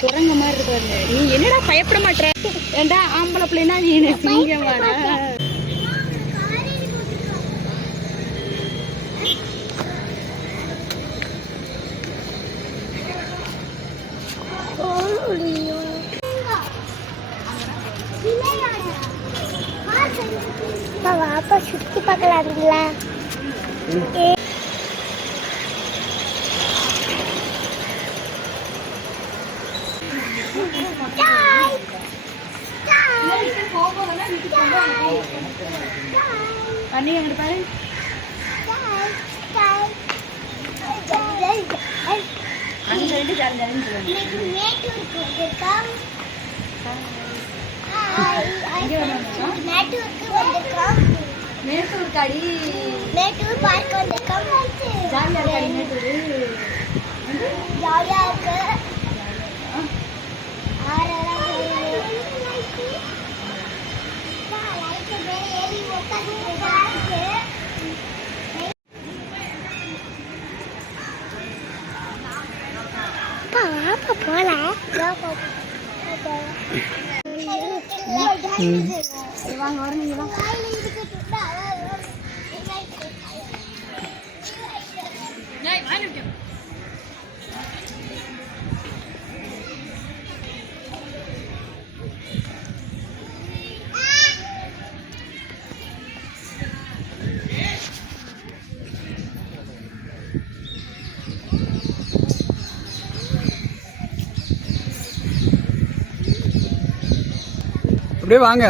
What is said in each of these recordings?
குரங்க மாதிரி இருக்கு பாருங்க. நீ என்னடா பயப்பட மாட்டேற? ஏண்டா ஆம்பளை பிள்ளைனா நீ என்ன சிங்க வாப்பா சுத்தி பார்க்கலாம்ல? அண்ணி அங்கிட்டு பாரு அங்க ரெண்டு ஜாலி ஜாலின்னு சொல்லுவாங்க மேட்டூருக்கு வந்திருக்கோம் மேட்டூர் காடி மேட்டூர் பார்க் வந்திருக்கோம் ஜாலியா இருக்காடி மேட்டூர் ஜாலியா பாப்பா போல வாங்க அப்படியே வாங்க.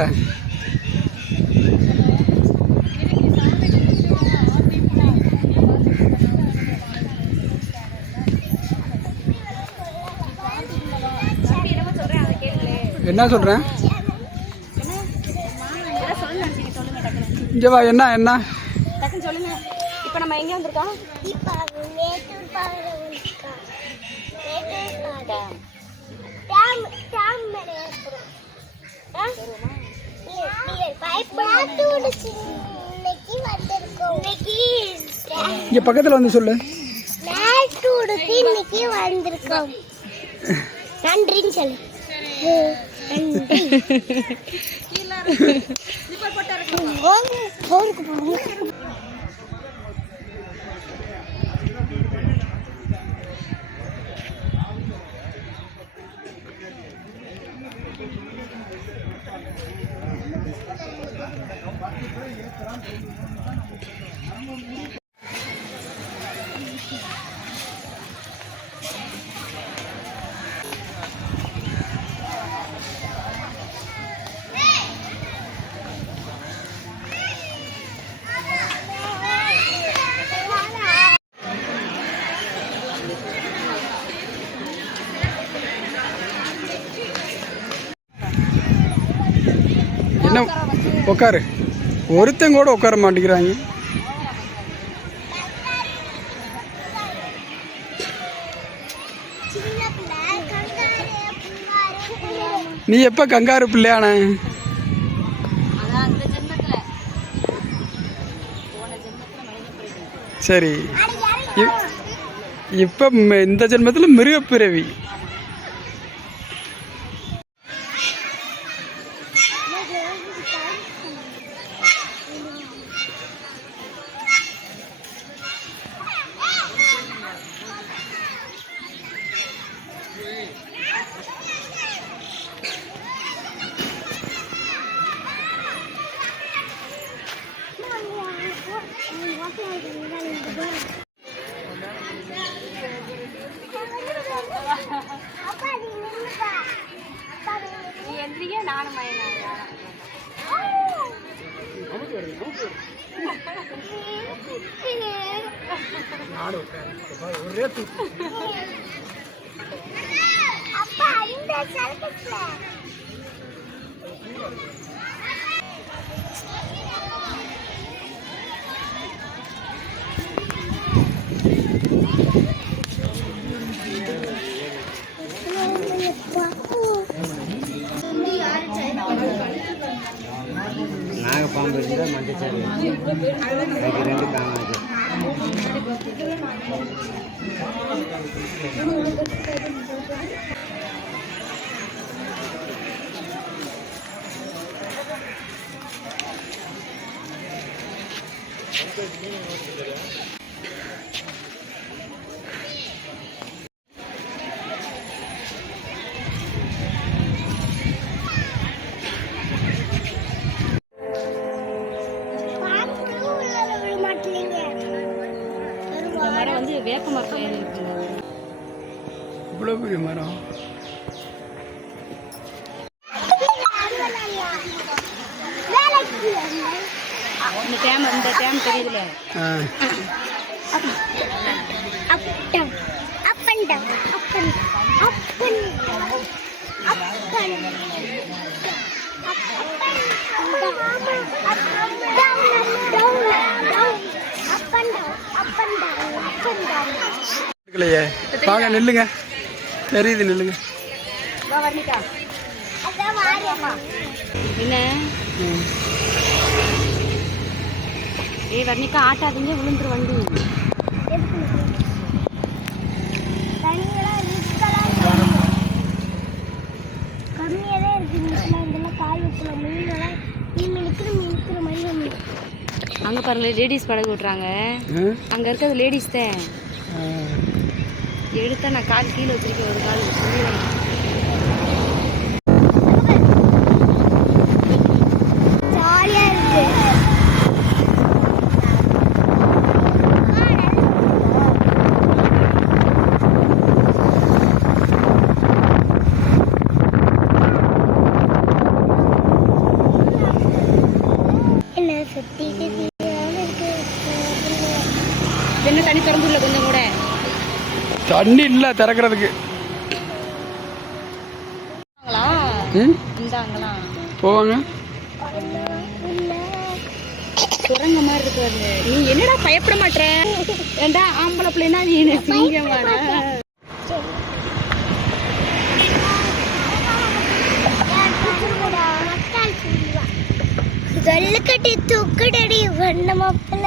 என்ன சொல்கிறேன் இங்கே வா என்ன என்ன? சொல்லுங்க இப்போ நம்ம எங்க வந்திருக்கோம் இப்ப மேட்டூர் பாறை வந்திருக்கோம். மேட்டூர் பாறை. டேம் டேம் மேல ஏறுறோம். ஆ? இல்ல, இல்ல, பயப்படாதோடு இன்னைக்கு வந்திருக்கோம். இன்னைக்கு இங்கே பக்கத்தில் வந்து சொல்லு. இன்னைக்கு வந்திருக்கோம் நன்றின்னு சொல்லு. நன்றி. என்ன? உட்காரு ஒருத்தங்க கூட உட்கார மாட்டேங்கிறாங்க. நீ எப்போ கங்காரு பிள்ளையான? சரி. இப்போ இந்த ஜென்மத்தில் மிருகப்பிறவி அப்பா நீ நில்லுப்பா. அப்பா நீ நில்லு. நீ எந்திரிக்க நானும் மயனா ஒரே தூக்கு அப்பா இந்த சர்க்கஸ்ல ఫోన్ పెట్టిందా మంచి చాలు నాకు రెండు కావాలి வேலைக்கு இந்த டேம் இந்த டேம் தெரியுதுல? வாங்க நில்லுங்க. தெரியுது நில்லுங்க என்ன ம். ஏய் வர்ணிகா ஆட்டாதீங்க விழுந்துரு வண்டி கம்மியாவே இருக்கு மீன்லாம் இதெல்லாம் காய் வைக்கல மீன்லாம் மீன் மினுக்கிற மினுக்கிற மாதிரி வந்து அங்கே பாருங்க லேடிஸ் படகு விட்றாங்க ஆ? அங்கே இருக்கிறது லேடிஸ் தான் எடுத்தால் நான் கால் கீழே வச்சிருக்கேன் ஒரு கால் சொல்லிடுறேன். ஜாலியா இருக்கு என்ன சுத்தி சுத்தி இருக்கு என்ன தண்ணி திறந்துள்ள கொஞ்சம் கூட தண்ணி இல்லை திறக்கிறதுக்கு போவாங்க. குரங்க மாதிரி நீ என்னடா பயப்பட மாட்டே ஏண்டா ஆம்பளை பிள்ளைனா நீ சிங்கமாடா ஜல்லுக்கட்டி தூக்குடடி வண்ண மாப்பிள்ள.